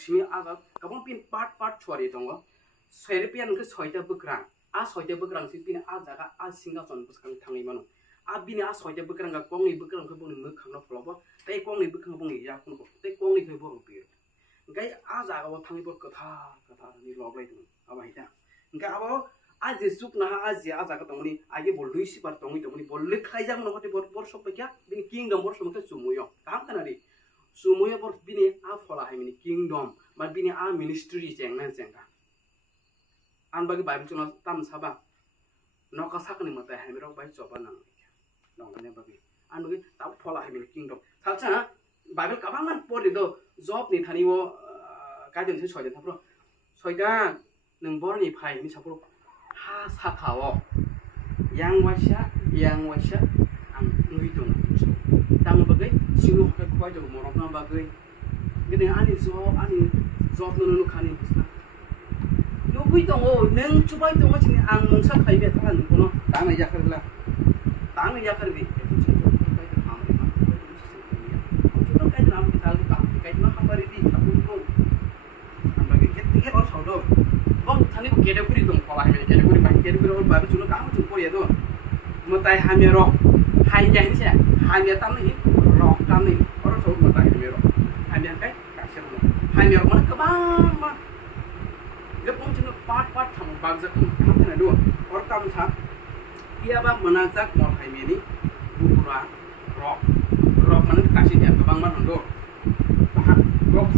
simi aga kabang pin part chori tongo soire pian ke soita bukrang a soita bukrang si pin a jaga a singa son buskang thangi mano a bini a soita bukrang ga kongni bukrang ke bongni mokhang na flobo tei kongni bukrang bongni ya kun ko tei kongni ke bo pir gai a jaga wa thangi bo katha ni lobai dum aba hita ga abo a je suk na a je a jaga tongni age bol duisi par tongi bol le khaijang no hote bor sok pakya bini kingdom bor somke sumuyo kam kanari sumuyo bor bini a fola hai mini kingdom mar bini a ministry jengna jenga an bagi bible chuno tam saba noka sakni mata hai mero bai choba nang dong ne bagi an bagi ta fola hai mini kingdom salcha bible kabangan pori do job ni thani wo ka den se soide thapro soida nang bor ni phai mi sapro ha sakhawo yang washa ang ngui dong tang bagai singo ka khoi do morok na bagai gede ani job no khani busna no gui dong o neng chubai dong chini ang mongsa khai be than kono tang ya karla bi kai nam ki tal ka kai na khabari di thapun ko ang bagai ke or saudo bong thani ko gede puri dong pala hai gede puri bai gede puri or babe chuno ka chu pori do motai hamero hai ja hin se hamia tam ni rok tam ni or so motai hamero hamia kai ka se no hamero mana ka bang ma ge pong chuno part tham bag jak tham na do or tam tha ia ba mana jak mor hai mi ni bukura rok mana ka se dia ka bang ma do rok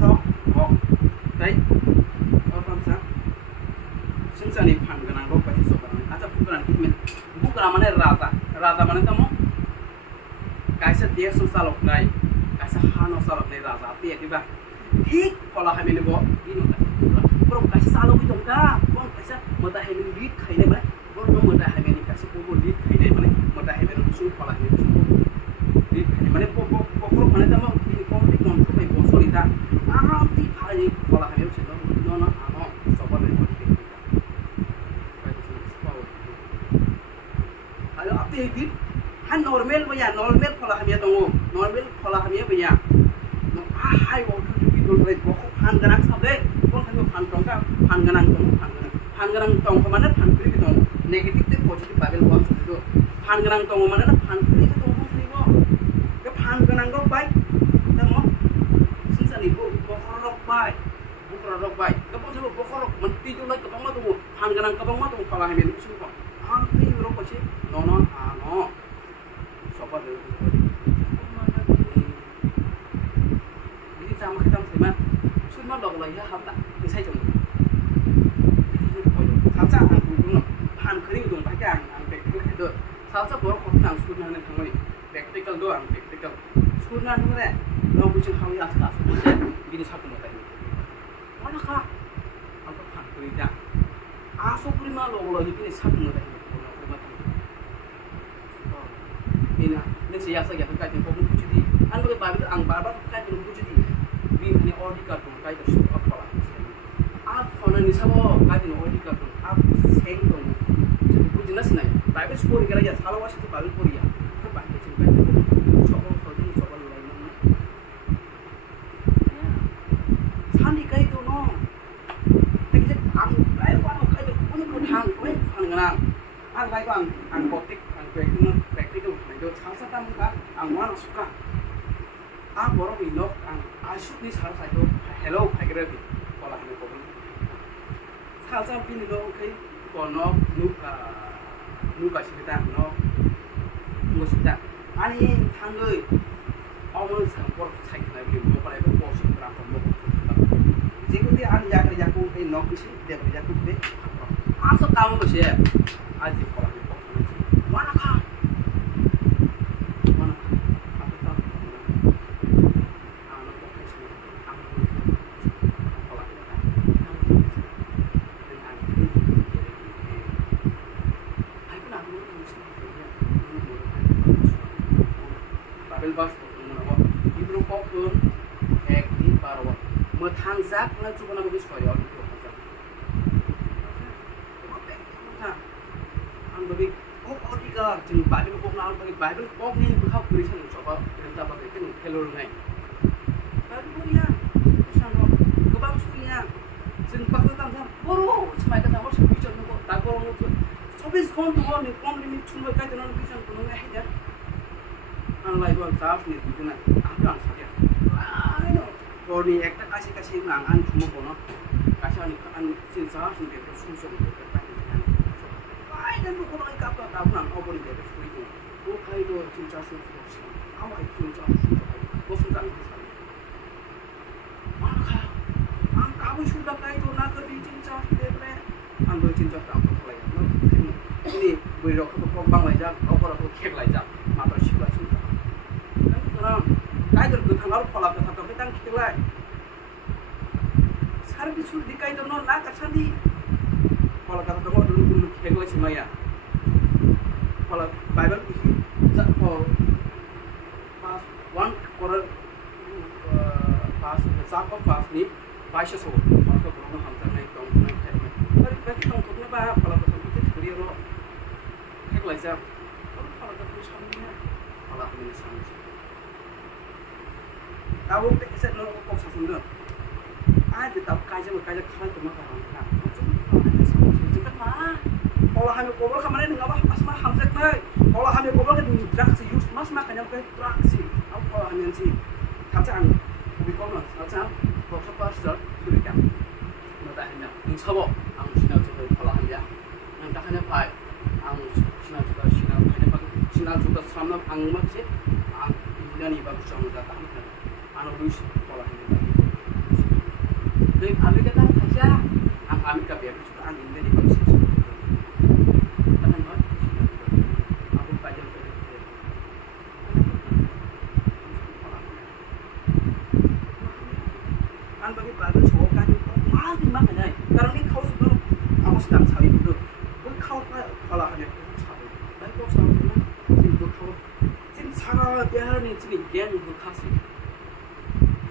tai or tam sa sensani phan ganang rok pa so ganang acha bukura mana raja mana tamo kaisa dia salok nai kaisa hano salok nai raja ti akiba dik pola hamene bo inu ta pro kaisa salok bi dongka bon kaisa mata hamene dik khaine ba bon mata hamene kaisa bo dik khaine mane mata hamene su pola hamene su dik khaine mane po pro mane tamo ini ko dik non ko bo solita aram ti phai pola hamene su no ano soba nai bo dik ayo api dik han normal khola hamia tongo normal khola hamia baya no a hai wo tu bi dol le ko han ganang sabe kon kan han tongka han ganang tong mana han pri tong negative te positive babel ko do han ganang tong mana na han pri ke tong pri bo ke han ganang go bai tamo sinsa ni bo rok bai ke pon bo khorok man ti jo lai ke bang ma tu han ganang ke bang ma tu khola hamia ni su ko han pri ro ko chi no ano sopa de ini sama kita terima sudah dong lah ya hamta saya cuma salsa aku dulu pan kering dong pakai ang praktikal itu salsa baru kopi ang sudah nanti kami praktikal doang praktikal sudah nanti lo bucin kau ya sekarang ini satu mata ini mana kah apa pan kering dah aso prima lo ini satu mata ini ina ne se yasa ya ka tin ko mu chudi an ba ba ang ba ka tin mu chudi bi ne odi ka tun kai ta su apala a phone ni sabo ka tin odi ka tun a sen to mu jinas nai bible story kara ya sala wasi bible story ya ko ba ke chin ka sobo sobo lai na sandi kai to no ke ang ai wa no kai to kun thang ko phang ngang an lai ko ang kotik ang praktikal do salsa tam ka ang wana suka a borok ino ang asuk ni salsa do hello agre bi pola ni ko salsa pin do kai kono nuka sita no musita ani thangoi awon sampor sai na bi mo pare ko posi tra ko mo jiguti an ya ko ei nok si de ya ko be aso kam mo se aji pola ni ko mana ka thangzak na chuko na bugis kori ori ko kha ang bagi ko odi ga jing bible ko na bagi bible ko ni bukha puri san choba renta ba ke hello ngai bible ya san ro ko bang phone to one, phone limit to my guide on vision to my head. Unlike one staff, need to do that. I know. For the act, I see a man and Mobono. I shall since I should get a social. I don't know like up and down over the street. What I do to just how I feel just wasn't that. Ang kami sudah kayak itu nak dicinta deh, ando cinta tak apa lagi. Ini berok ke bang lagi, orang tu kek lagi, mata siapa sudah. Kan orang kayak itu kita lalu pola kita tapi kita kek lagi. Sekarang disuruh dikai itu nak kerja di pola kita tu dulu kek lagi semaya. Pola Bible ini, pas one korang pas ni baisha so maka belum hamzah naik dong naik tapi bagi dong tu apa kalau kita beri lo kayak lajar kalau kita tulisannya kalau tulisannya tahu tak set lo kok sasunda ada tak kaja kalau tu maka hamzah macam mah kalau kami kobol kemana ni ngapa pas mah hamzah naik kalau kami kobol kan traksi use mas makanya kayak traksi apa hanya sih kaca Because that's how for pastor to the camp. Not that in trouble, I'm Shina to the Columbia. And that kind of pie, I'm Shina to the son of Angmachi, and Indian Babusham that I'm a wish for him. The American Kaja, and Amica Babish, and Indian Babusham.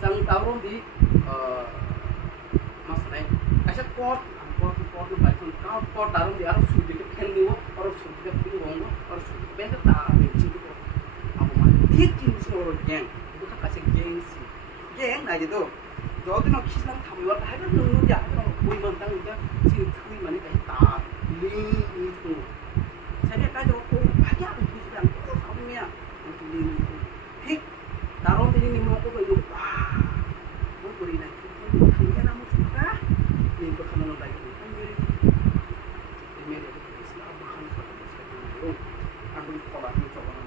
Sang tahun di masalah, asal pot nu baik kan pot tahun di harus sudah kependi wo, harus sudah kependi wong, harus sudah kependi tak ada cinta ko. Aku mah tikin semua geng, bukan kasih geng aja tu. Jadi nak kisah kami waktu ada nunggu ya, kalau kau mentang itu sih kami mana kayak tak, itu. Saya kata aku banyak aku bilang, kau ni ya, aku ini. Hik, taruh ini mau aku beli, wah, mau beli nanti, kami nak mau suka, ini tu kami nak lagi, ini Islam bukan satu satu, aku sekolah ni coba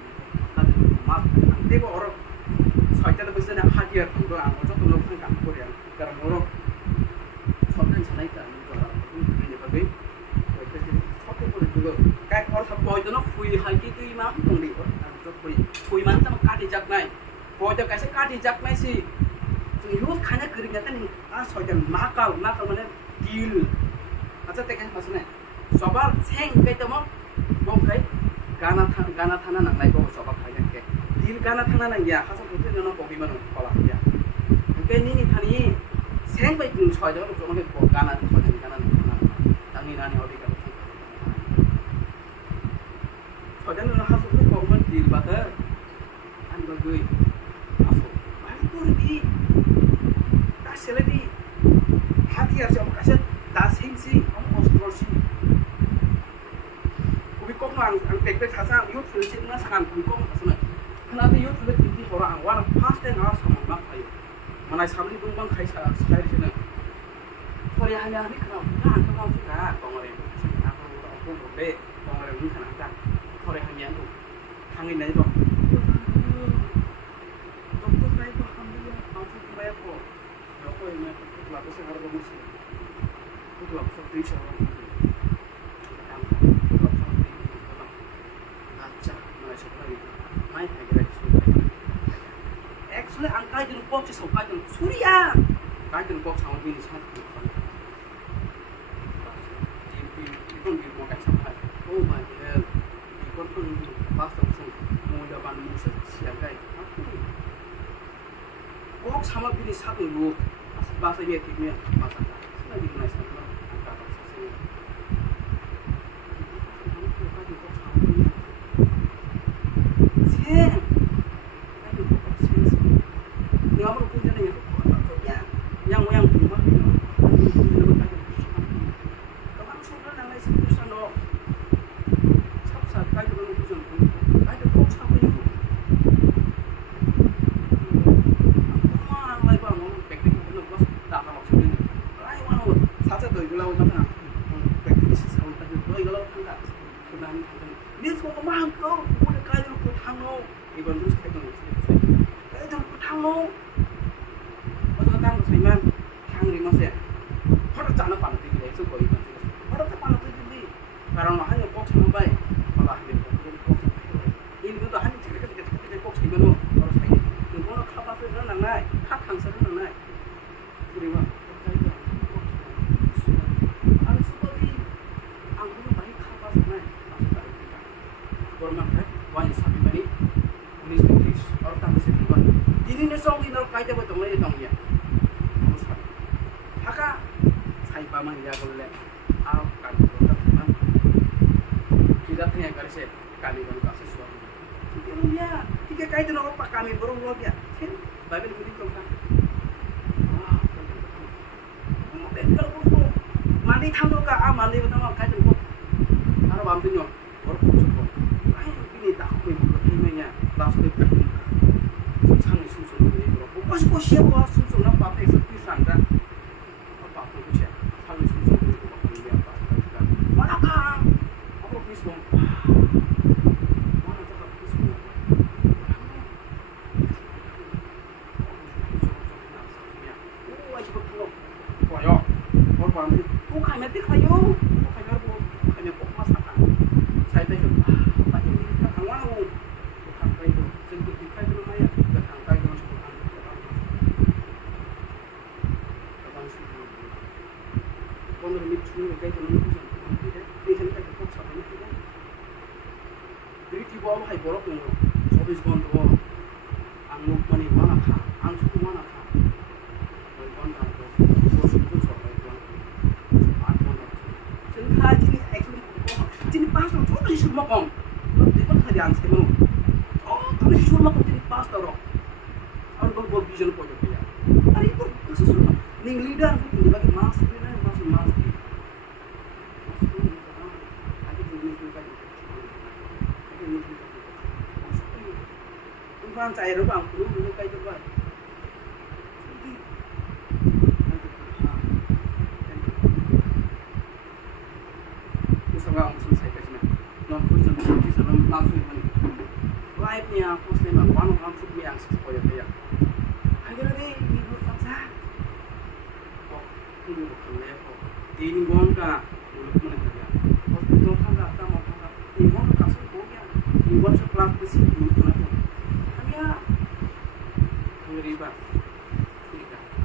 nanti mak, nanti orang saya tu bisa nak hadir tu, aku tu tu nak kan Korea, kerana orang soalan sana itu, ini apa ni? Soalan boleh juga, kayak orang sampai itu nak free haji tu imam tu ni, free mana sama kadi jak naik, kalau kasih kadi jak naik sih, youth kena keringat ni, soalan makal mana deal, aja tekan maksudnya, soal seng kayak tu mau, bongkai, gana thana nak naik kau soal kaya ke, deal gana thana nak ya, asal tu tu nak kopi mana kalau ya. Mungkin ini tadi seng baik pun soal jauh tu orang kau gana tangi nani orang kita. Soalnya orang hasil tu kau mana deal bater, anda bagi hasil, baik tu di, dah selesai hati harus orang kasih dah sih, orang ostrasi. Kau orang tek hasil youth seleksi mana sangat kau maksudnya. Kenapa youth seleksi orang orang pasti nggak sama mak ayo. Mana sambil tumbang kai saya sini. Korea hanya ni kenapa? Kenapa juga? Kongres, aku boleh kongres ni kenapa? Korea hanya tu, hangin aja dong. Doktor saya tu alhamdulillah, aku bayar kok. Aku ini aku sekarang bagus. Aku aku periksa. Actually, ang kahit yung box sa kahit yung surya, kahit yung box ang binis sa kahit yung mo kahit sa kahit oh my god ikon pun basta usang mo daban mo sa siya kahit box sama binis sa kahit basta niya tignya basta sila di na sa kahit ang kapag sa siya siya Yang punya ni yang rumah ni, kalau sudah nang lain sepusan lo, Kalau mana, praktis sekolah tadi tu, kalau tangga, sudah ni tangga. Dia sekolah mahal kau, boleh kaya lu tangga. Iban tu sekarang tu, kaya tu tangga. Pasal tangga seiman, tangga ni masih. Pada jangan panas tu dia, so kau iban tu. Pada tak panas tu dia, karena hanya box nampai, malah dia box. Ini tu hanya cerita box iban tu, orang saya. Ni orang khabar tu orang nangai, khak hang sana nangai. Terima. Ini nesong ini nak kaya betul mana itu dia. Haka saya paman dia boleh. Aku kan betul kan. Tidak hanya kerja kami baru kasih suatu. Itu dia. Jika kaya itu nak apa kami baru luar dia. Kan? Bible begitu kan. Wah. Kalau aku mandi thamdo ka mandi betul mau kaya itu. Kalau bampunya baru kosong. Ayo ini tak aku ini langsung dipakai. Sangat susah ni bro. Kau siapa susah nak pakai seperti sana. Apa tu macam? Sangat susah ni bro. Ini apa? Mana kan? Apa pisau? Mana cakap pisau? Oh, asyik betul. Kau ya? Kau paham? Kau kaya mati kaya. Kau kaya apa? Kaya kau masakan. Saya tanya, apa ini? Kawan aku. Kau kaya itu. Sentuh kita itu namanya. Tiba-tiba hai borok ni, sobis kontu, anguk mani mana kah, angsuku mana kah, kontan tu, suku sopai tu, kontan. Sentai jadi ekstrim, jadi pas tu, tu sih semua kong, tapi pun hari angsi mana, oh tapi semua kong jadi pas tu roh, orang bawa vision project dia, hari itu sesuatu, ning leader tu dia bagi mas, dia mas. Bang cair bang, dulu kayak tu bang. Misalnya orang selesai kerja, non kerja langsung mana. Live ni aku sendiri orang langsung yang sesuai dia. Agar ni ibu paksa. Oh, ini bukan lepas. Ini bangka, mulut mana kerja. Oh, tu tangga, tamu tangga. Ini bangka kasut boleh. Ini bangka kelas besi mulut mana. Riba,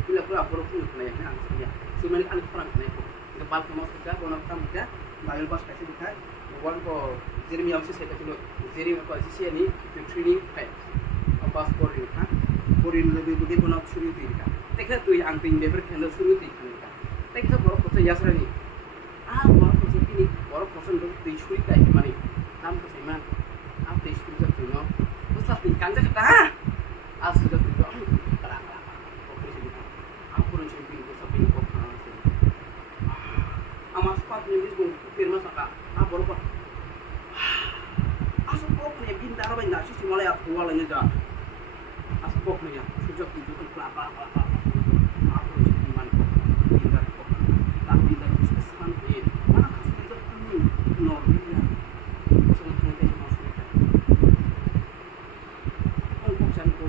bila pula baru pun kena yang angsa. Sebenarnya anak perang kena itu. Kita balik mau kerja, orang kita muda, balik bos kasih dekat. Wan ko Jeremy yang saya kata dulu, Jeremy ko sisi ni training fair. Bos korin kan, korin lebih begitu nak suruh diri kan. Tekad tu yang angping lebar kena suruh diri kan. Tekad baru kosa yasra ni. Baru kosa ini, baru kosa tu disuri kai mana? Nam kosa iman, apa disuri tu no? Kosa tingkang je kata. Sudah tu, aku nak cakap ini sampai kau pernah sih. Amas pat ni dia pun firman saka. Baru apa? Asal kau punya bintang apa yang sih mulai aku awal ni dah. Asal kau punya sejak itu tu apa. Aku nak cakap mana bintang kau. Tak bintang kesan ni. Mana kasih itu ni? Normal. Pasal tu ni masuk ni. Kau jangan kau.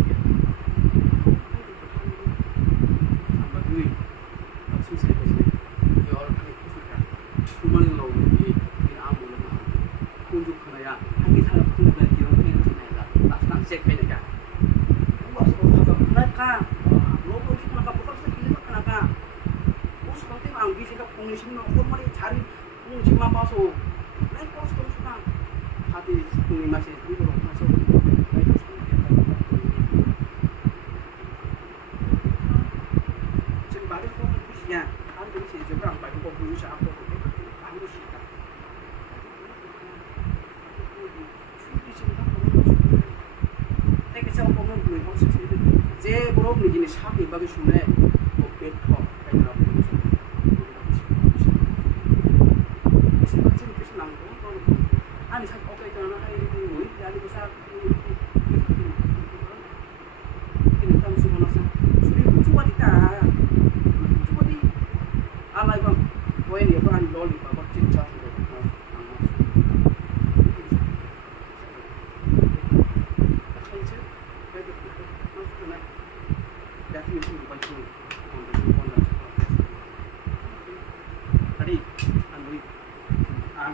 Sapi bagi sunai, bukit kok kayak apa tu? Macam kisah nanggung tu. Ani saya oke itu anak hari ini, jadi besar. Ini tahu semua nasa. Sudah cuba kita, cuba di alai bang. Poin dia kan loli babak cinta itu. Tadi, anu